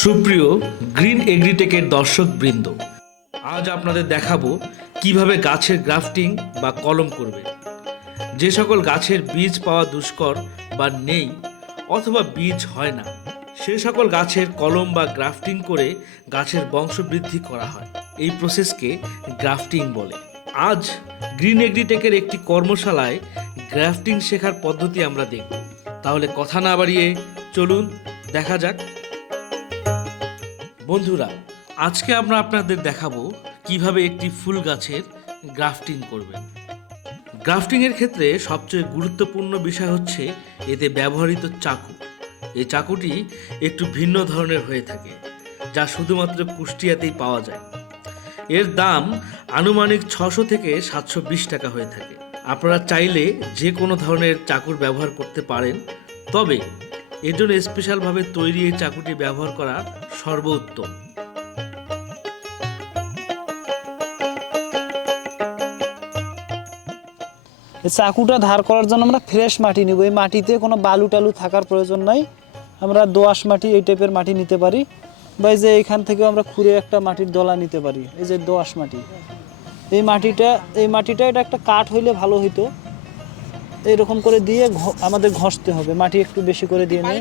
সুপ্রিয় গ্রিন এগ্রিটেকের দর্শক বৃন্দ আজ আপনাদের দেখাবো কীভাবে গাছের গ্রাফটিং বা কলম করবে। যে সকল গাছের বীজ পাওয়া দুষ্কর বা নেই অথবা বীজ হয় না, সে সকল গাছের কলম বা গ্রাফটিং করে গাছের বংশবৃদ্ধি করা হয়। এই প্রসেসকে গ্রাফটিং বলে। আজ গ্রিন এগ্রিটেকের একটি কর্মশালায় গ্রাফটিং শেখার পদ্ধতি আমরা দেখব। তাহলে কথা না বাড়িয়ে চলুন, দেখা যাক বন্ধুরা, আজকে আমরা আপনাদের দেখাবো কীভাবে একটি ফুল গাছের গ্রাফটিং করবেন। গ্রাফটিং এর ক্ষেত্রে সবচেয়ে গুরুত্বপূর্ণ বিষয় হচ্ছে এতে ব্যবহৃত চাকু। এই চাকুটি একটু ভিন্ন ধরনের হয়ে থাকে, যা শুধুমাত্র কুষ্টিয়াতেই পাওয়া যায়। এর দাম আনুমানিক ছশো থেকে সাতশো বিশ টাকা হয়ে থাকে। আপনারা চাইলে যে কোনো ধরনের চাকুর ব্যবহার করতে পারেন, তবে এর জন্য স্পেশালভাবে তৈরি এই চাকুটি ব্যবহার করা সর্বোত্তম। এই চাকুটা ধার করার জন্য আমরা ফ্রেশ মাটি নিব। এই মাটিতে কোনো বালু টালু থাকার প্রয়োজন নাই। আমরা দোআঁশ মাটি এই টাইপের মাটি নিতে পারি বা এই যে এইখান থেকেও আমরা খুঁড়ে একটা মাটির দলা নিতে পারি এই যে দোআঁশ মাটি। এই মাটিটা এই মাটিটা এটা একটা কাঠ হইলে ভালো হইতো। এরকম করে দিয়ে আমাদের ঘষতে হবে। মাটি একটু বেশি করে দিয়ে নেই।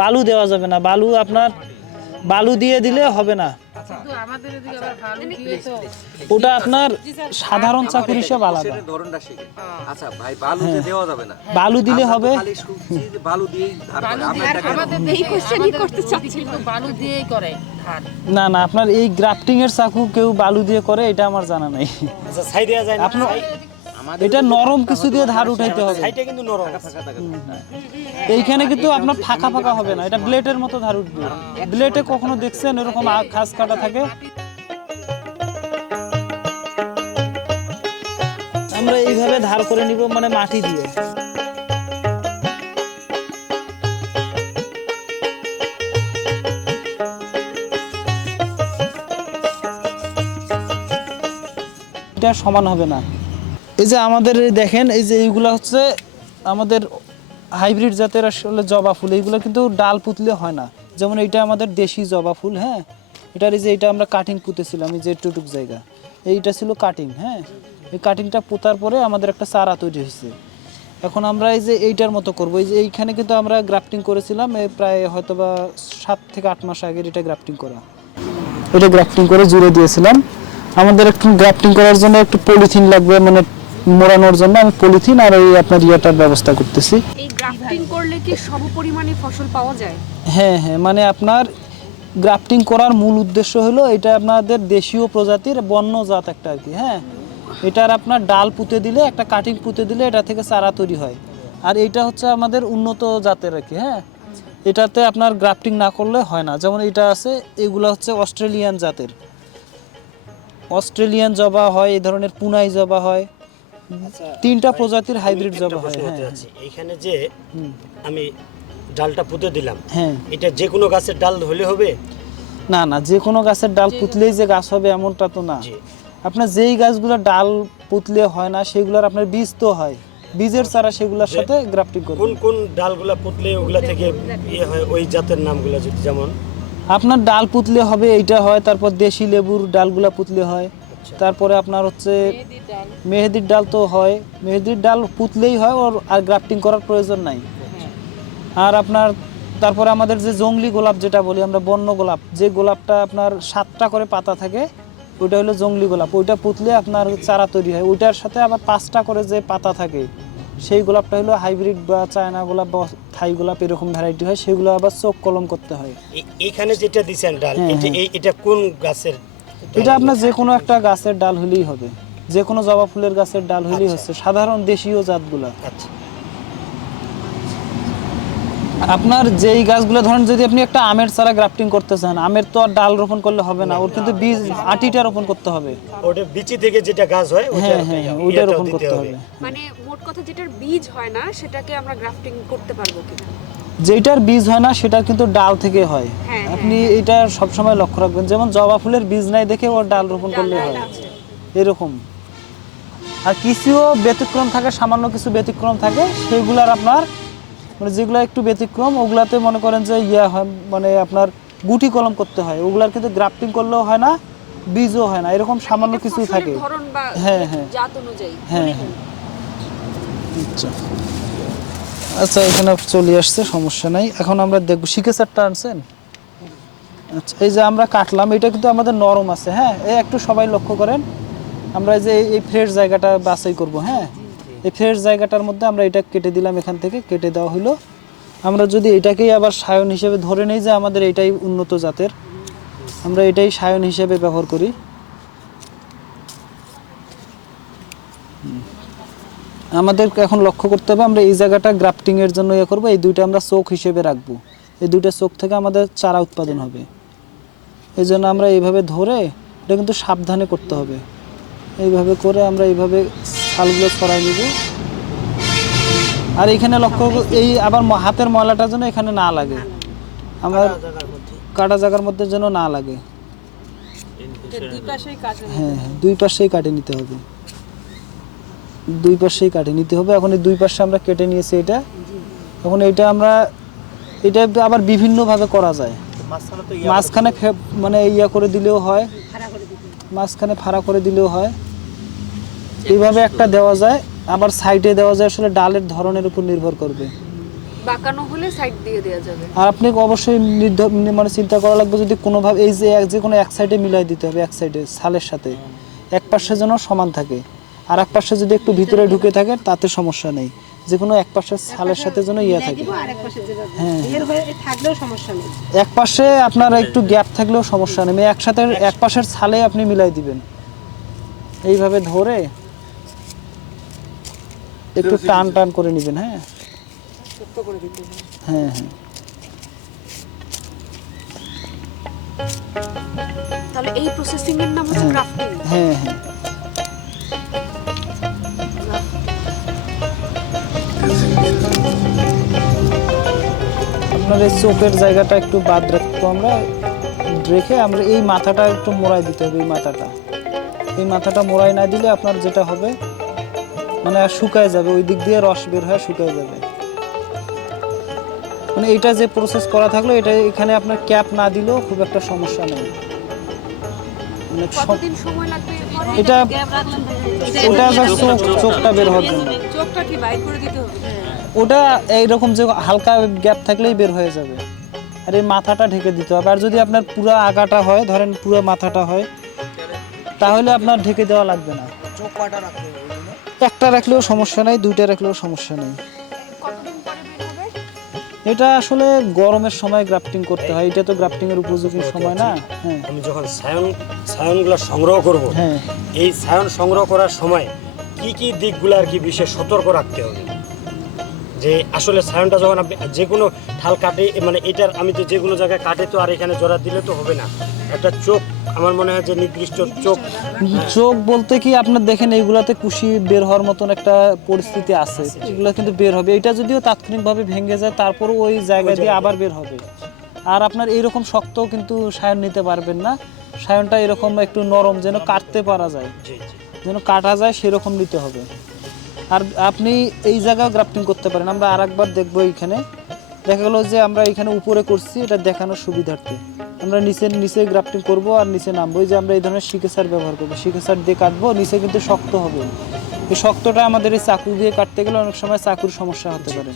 বালু দেওয়া যাবে না। বালু আপনার বালু দিয়ে দিলে হবে না। দিয়ে তো ওটা আপনার সাধারণ চাকুর হিসাব আলাদা। শিখে আচ্ছা ভাই বালুতে দেওয়া যাবে না। বালু দিলে হবে। বালু বালু দিয়েই করে না না আপনার এই গ্রাফটিং এর চাকু কেউ বালু দিয়ে করে এটা আমার জানা নাই। আপনার এটা নরম কিছু দিয়ে ধার উঠাইতে হবে। কিন্তু নরম। এইখানে কিন্তু আপনার ফাঁকা ফাঁকা হবে না। এটা ব্লেডের মতো ধার উঠবে। ব্লেডে কখনো দেখছেন এরকম খাস কাটা থাকে? আমরা এইভাবে ধার করে নিব মানে মাটি দিয়ে। এটা সমান হবে না। এই যে আমাদের দেখেন, এই যে এইগুলা হচ্ছে আমাদের হাইব্রিড জাতের আসলে জবা ফুল। এইগুলো কিন্তু ডাল পুতলে হয় না। যেমন এইটা আমাদের দেশি জবা ফুল হ্যাঁ? এটার এই যে এটা আমরা কাটিং পুঁতেছিলাম, এই যে টুটুক জায়গা। এইটা ছিল কাটিং হ্যাঁ? এই কাটিংটা পোতার পরে আমাদের একটা চারা তৈরি হয়েছে। এখন আমরা এই যে এইটার মতো করব। এই যে এইখানে কিন্তু আমরা গ্রাফটিং করেছিলাম এই প্রায় হয়তো বা সাত থেকে আট মাস আগের এটা গ্রাফটিং করা। এটা গ্রাফটিং করে জুড়ে দিয়েছিলাম। আমাদের একটু গ্রাফটিং করার জন্য একটু পলিথিন লাগবে মানে মোড়ানোর জন্য আমি পলিথিন আর ওই আপনার ইয়েটার ব্যবস্থা করতেছি। এই গ্রাফটিং করলে কি ফসল পাওয়া যায়? হ্যাঁ হ্যাঁ মানে আপনার গ্রাফটিং করার মূল উদ্দেশ্য হলো এটা আপনাদের দেশীয় প্রজাতির বন্য জাত একটা আর কি হ্যাঁ? এটার আপনার ডাল পুঁতে দিলে একটা কাটিং পুঁতে দিলে এটা থেকে চারা তৈরি হয়। আর এইটা হচ্ছে আমাদের উন্নত জাতের আর কি হ্যাঁ? এটাতে আপনার গ্রাফটিং না করলে হয় না। যেমন এটা আছে এগুলো হচ্ছে অস্ট্রেলিয়ান জাতের। অস্ট্রেলিয়ান জবা হয় এই ধরনের পুনাই জবা হয়। তিনটা প্রজাতির হাইব্রিড জবা হয় হ্যাঁ। এইখানে যে আমি ডালটা পুঁতে দিলাম হ্যাঁ। এটা যে কোনো গাছের ডাল হলে হবে? না না যে কোনো গাছের ডাল পুতলেই যে গাছ হবে এমনটা তো না। আপনার যেই গাছগুলো ডাল পুতলে হয় না সেগুলোর আপনার বীজ তো হয়। বীজের চারা সেগুলোর সাথে গ্রাফটিং করবে কোন কোন ডালগুলা পুতলে ওগুলা থেকে ইয়ে হয় ওই জাতের নামগুলো যদি যেমন? আপনার ডাল পুতলে হবে এইটা হয় তারপর দেশি লেবুর ডালগুলা পুতলে হয়। তারপরে আপনার হচ্ছে মেহেদির ডাল তো হয় মেহেদির ডাল পুতলেই হয় ওর আর গ্রাফটিং করার প্রয়োজন নাই। আর আপনার তারপরে আমাদের যে জংলি গোলাপ যেটা বলি আমরা বন্য গোলাপ যে গোলাপটা আপনার সাতটা করে পাতা থাকে ওইটা হলো জংলি গোলাপ। ওইটা পুতলে আপনার চারা তৈরি হয়। ওইটার সাথে আবার পাঁচটা করে যে পাতা থাকে সেই গোলাপটা হলো হাইব্রিড বা চায়না গোলাপ বা থাই গোলাপ এরকম ভ্যারাইটি হয়। সেগুলো আবার চোখ কলম করতে হয়। এ- এইখানে যেটা দিছেন ডাল হ্যাঁ, এটা এটা কোন গাছের এটা আপনার যে কোনো একটা গাছের ডাল হলেই হবে। যে কোনো জবা ফুলের গাছের ডাল হলেই হচ্ছে। সাধারণ দেশীয় জাতগুলা। আচ্ছা। আপনার যেই গাছগুলো ধরেন যদি আপনি একটা আমের চারা গ্রাফটিং করতে চান আমের তো আর ডাল রোপণ করলে হবে না। ওর কিন্তু বীজ আটিটা রোপণ করতে হবে। ওটা বিচি থেকে যেটা গাছ হয় ওটা হ্যাঁ হ্যাঁ হ্যাঁ, ওইটা রোপণ করতে হবে। মানে মোট কথা যেটার বীজ হয় না সেটাকে আমরা গ্রাফটিং করতে পারব কিনা? যেটার বীজ হয় না সেটা কিন্তু ডাল থেকে হয়। হ্যাঁ, আপনি এটা সবসময় লক্ষ্য রাখবেন। যেমন জবা ফুলের বীজ নাই দেখে ওর ডাল রোপণ করলে হয়। এরকম। আর কিছুও ব্যতিক্রম থাকে সামান্য কিছু ব্যতিক্রম থাকে। সেগুলার আপনার মানে যেগুলো একটু ব্যতিক্রম ওগুলাতে মনে করেন যে ইয়া হয় মানে আপনার গুটি কলম করতে হয়। ওগুলার কিন্তু গ্রাফটিং করলেও হয় না বীজও হয় না। এরকম সামান্য কিছু থাকে। হ্যাঁ, হ্যাঁ। হ্যাঁ হ্যাঁ। আচ্ছা। আচ্ছা এখানে চলে আসছে, সমস্যা নাই। এখন আমরা দেখব, শিখে চারটা আনছেন আচ্ছা এই যে আমরা কাটলাম, এটা কিন্তু আমাদের নরম আছে হ্যাঁ? এই একটু সবাই লক্ষ্য করেন, আমরা যে এই- এই ফ্রেশ জায়গাটা বাছাই করব হ্যাঁ? এই ফ্রেশ জায়গাটার মধ্যে আমরা এটা কেটে দিলাম এখান থেকে, কেটে দেওয়া হলো আমরা যদি এটাকেই আবার সায়ন হিসেবে ধরে নিই যে আমাদের এটাই উন্নত জাতের, আমরা এটাই সায়ন হিসেবে ব্যবহার করি। আমাদের এখন লক্ষ্য করতে হবে আমরা এই জায়গাটা গ্রাফটিং এর জন্য ইয়ে করব এই দুইটা আমরা চোখ হিসেবে রাখব। এই দুইটা চোখ থেকে আমাদের চারা উৎপাদন হবে। এই জন্য আমরা এইভাবে ধরে এটা কিন্তু সাবধানে করতে হবে। এইভাবে করে আমরা এইভাবে ছালগুলো ছড়াই নিব। আর এখানে লক্ষ্য এই আবার হাতের ময়লাটা যেন এখানে না লাগে। আমার কাটা জায়গার মধ্যে যেন না লাগে। হ্যাঁ হ্যাঁ দুই পাশেই কাটে নিতে হবে। দুই পাশেই কাটে নিতে হবে। এখন এই দুই পাশে আমরা কেটে নিয়েছি এটা। এখন এটা আমরা এটা আবার বিভিন্নভাবে করা যায়। মাঝখানে মানে ইয়া করে দিলেও হয়। মাঝখানে ফাড়া করে দিলেও হয়। এইভাবে একটা দেওয়া যায়। আবার সাইডে দেওয়া যায় আসলে ডালের ধরনের উপর নির্ভর করবে। বাঁকানো হলে সাইড দিয়ে দেওয়া যাবে। আর আপনি অবশ্যই নির্ধ- মানে চিন্তা করা লাগবে যদি কোনোভাবে এই যে এক- যে কোনো এক সাইডে মিলাই দিতে হবে এক সাইডে ছালের সাথে। এক পাশে যেন সমান থাকে। আর এক পাশে যদি একটু ভিতরে ঢুকে থাকে তাতে সমস্যা নেই। যে কোনো এক পাশের ছালের সাথে যেন ইয়ে থাকে। হ্যাঁ। থাকলেও সমস্যা নেই। এক পাশে আপনার একটু গ্যাপ থাকলেও সমস্যা নেই। একসাথে এক পাশের ছালে আপনি মিলাই দিবেন। এইভাবে ধরে একটু টান টান করে নেবেন হ্যাঁ? হ্যাঁ হ্যাঁ। তাহলে এই প্রসেসিং এর নাম হচ্ছে গ্রাফটিং হ্যাঁ হ্যাঁ। আপনার এই চোখের জায়গাটা একটু বাদ রাখব আমরা। রেখে আমরা এই মাথাটা একটু মোড়াই দিতে হবে এই মাথাটা। এই মাথাটা মোড়াই না দিলে আপনার যেটা হবে মানে আর শুকায় যাবে ওই দিক দিয়ে রস বের হয়ে শুকায় যাবে। মানে এইটা যে প্রসেস করা থাকল এটা এখানে আপনার ক্যাপ না দিলেও খুব একটা সমস্যা নেই। এরপরে? এটা ওটা চোখটা বের হওয়ার জন্য। চোখটা কি বাইর করে দিতে হবে? ওটা এইরকম যে হালকা গ্যাপ থাকলেই বের হয়ে যাবে। আর এই মাথাটা ঢেকে দিতে হবে। আর যদি আপনার পুরো আগাটা হয় ধরেন পুরো মাথাটা হয় তাহলে আপনার ঢেকে দেওয়া লাগবে না। একটা রাখলেও সমস্যা নেই দুইটা রাখলেও সমস্যা নেই। কতদিন পরে বের হবে? এটা আসলে গরমের সময় গ্রাফটিং করতে হয়। এটা তো গ্রাফটিং এর উপযোগী সময় না। হ্যাঁ। আমি যখন সায়ন সায়নগুলো সংগ্রহ করব হ্যাঁ। এই সায়ন সংগ্রহ করার সময় কি কি দিকগুলো আর কি বিশেষ সতর্ক রাখতে হবে? যে আসলে সায়নটা যখন আপনি যে কোনো ঠাল কাটে মানে এটার আমি তো যে কোনো জায়গায় কাটে তো আর এখানে জোড়া দিলে তো হবে না। একটা চোখ আমার মনে হয় যে নির্দিষ্ট চোখ। চোখ বলতে কি আপনার দেখেন এইগুলাতে কুশি বের হওয়ার মতন একটা পরিস্থিতি আছে। এগুলো কিন্তু বের হবে। এটা যদিও তাৎক্ষণিকভাবে ভেঙে যায় তারপর ওই জায়গা দিয়ে আবার বের হবে। আর আপনার এইরকম শক্তও কিন্তু সায়ন নিতে পারবেন না। সায়নটা এরকম একটু নরম যেন কাটতে পারা যায়। যেন কাটা যায় সেরকম নিতে হবে। আর আপনি এই জায়গায় গ্রাফটিং করতে পারেন। আমরা আর একবার দেখব এইখানে। দেখা গেলো যে আমরা এখানে উপরে করছি, এটা দেখানোর সুবিধার্থে। আমরা নিচে নিচে গ্রাফটিং করব আর নিচে নামবো। যে আমরা এই ধরনের শিকেসার ব্যবহার করব। শিকেসার দিয়ে কাটবো, নিচে কিন্তু শক্ত হবে। এই শক্তটা আমাদের এই চাকু দিয়ে কাটতে গেলে অনেক সময় চাকুর সমস্যা হতে পারে।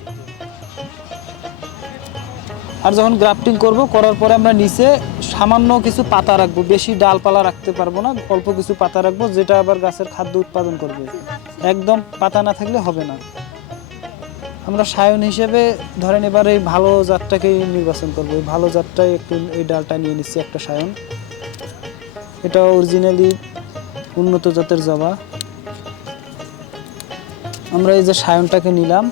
আর যখন গ্রাফটিং করব, করার পরে আমরা নিচে সামান্য কিছু পাতা রাখব। বেশি ডালপালা রাখতে পারব না, অল্প কিছু পাতা রাখব, যেটা আবার গাছের খাদ্য উৎপাদন করবে। একদম পাতা না থাকলে হবে না। আমরা সায়ন হিসেবে ধরেন এবার এই ভালো জাতটাকেই নির্বাচন করব। এই ভালো জাতটাই একটু এই ডালটা নিয়ে নিচ্ছি একটা সায়ন। এটা অরিজিনালি উন্নত জাতের জবা। আমরা এই যে সায়নটাকে নিলাম।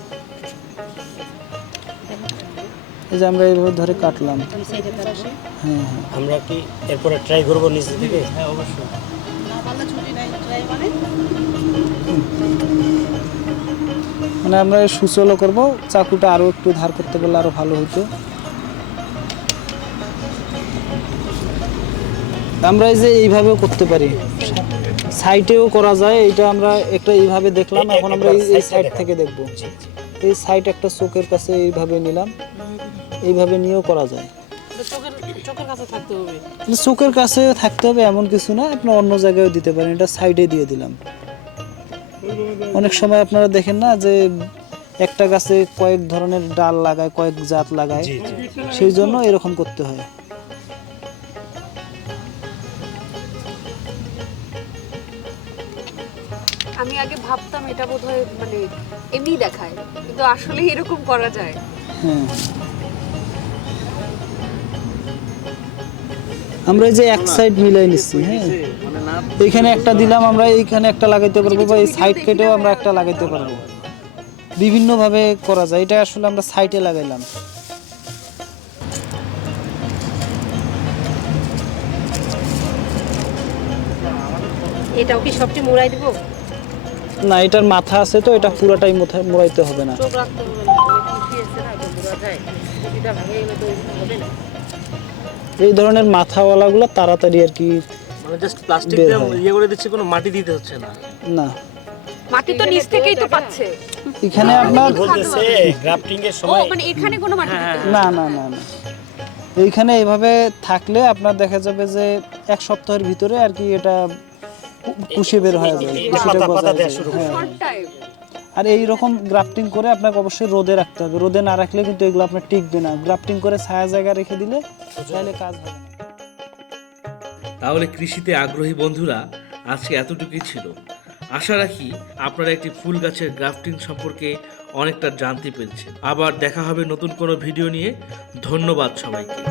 এই যে আমরা এইভাবে ধরে কাটলাম। হ্যাঁ হ্যাঁ। আমরা কি এরপরে ট্রাই করব নিচে থেকে? মানে আমরা সুচলো করব চাকুটা আরও একটু ধার করতে পারলে আরও ভালো হতো। আমরা এই যে এইভাবেও করতে পারি। সাইডেও করা যায় এটা আমরা একটা এইভাবে দেখলাম এখন আমরা এই- সাইড থেকে দেখব। এই সাইড একটা চোখের কাছে এইভাবে নিলাম এইভাবে নিয়েও করা যায়। চোখের কাছে থাকতে হবে। চোখের কাছে থাকতে হবে এমন কিছু না আপনি অন্য জায়গায় দিতে পারেন এটা সাইডে দিয়ে দিলাম। অনেক সময় আপনারা দেখেন না যে একটা গাছে কয়েক ধরনের ডাল লাগায় কয়েক জাত লাগায়। সেই জন্য এরকম করতে হয়। আমি আগে ভাবতাম এটা বোধহয় মানে এমনি দেখায় কিন্তু আসলে এরকম করা যায়। হ্যাঁ আমরা এই যে এক সাইড মিলাই নিচ্ছি হ্যাঁ। এইখানে একটা দিলাম আমরা এইখানে একটা লাগাইতে পারব বা এই সাইড কেটেও আমরা একটা লাগাইতে পারব। বিভিন্নভাবে করা যায় এটা আসলে আমরা সাইডে লাগাইলাম। এটাও কি সবটি মোড়াই দিব? না এটার মাথা আছে তো এটা পুরোটাই মোড়াইতে হবে না। এই ধরনের মাথাওয়ালাগুলো তাড়াতাড়ি আর কি মানে জাস্ট প্লাস্টিক দিয়ে ইয়ে করে দিচ্ছে কোনো মাটি দিতে হচ্ছে না। না। মাটি তো নিচ থেকেই তো পাচ্ছে। এখানে আপনার বলতেছে গ্রাফটিং এর সময় মানে এখানে কোনো মাটি না না না না। এইখানে এইভাবে থাকলে আপনার দেখা যাবে যে এক সপ্তাহের ভিতরে আর কি এটা পুষে বের হয়ে যাবে এটা পুষিটা পাতা- পাতা দেয়া শুরু হ্যাঁ। আর এই রকম গ্রাফটিং করে আপনাকে অবশ্যই রোদে রাখতে হবে। রোদে না রাখলে কিন্তু এগুলো আপনার টিকবে না। গ্রাফটিং করে ছায়া জায়গা রেখে দিলে তাহলে কাজ হবে না। তাহলে কৃষিতে আগ্রহী বন্ধুরা, আজকে এতটুকুই ছিল। আশা রাখি আপনারা একটি ফুল গাছের গ্রাফটিং সম্পর্কে অনেকটা জানতে পেরেছেন। আবার দেখা হবে নতুন কোনো ভিডিও নিয়ে। ধন্যবাদ সবাইকে।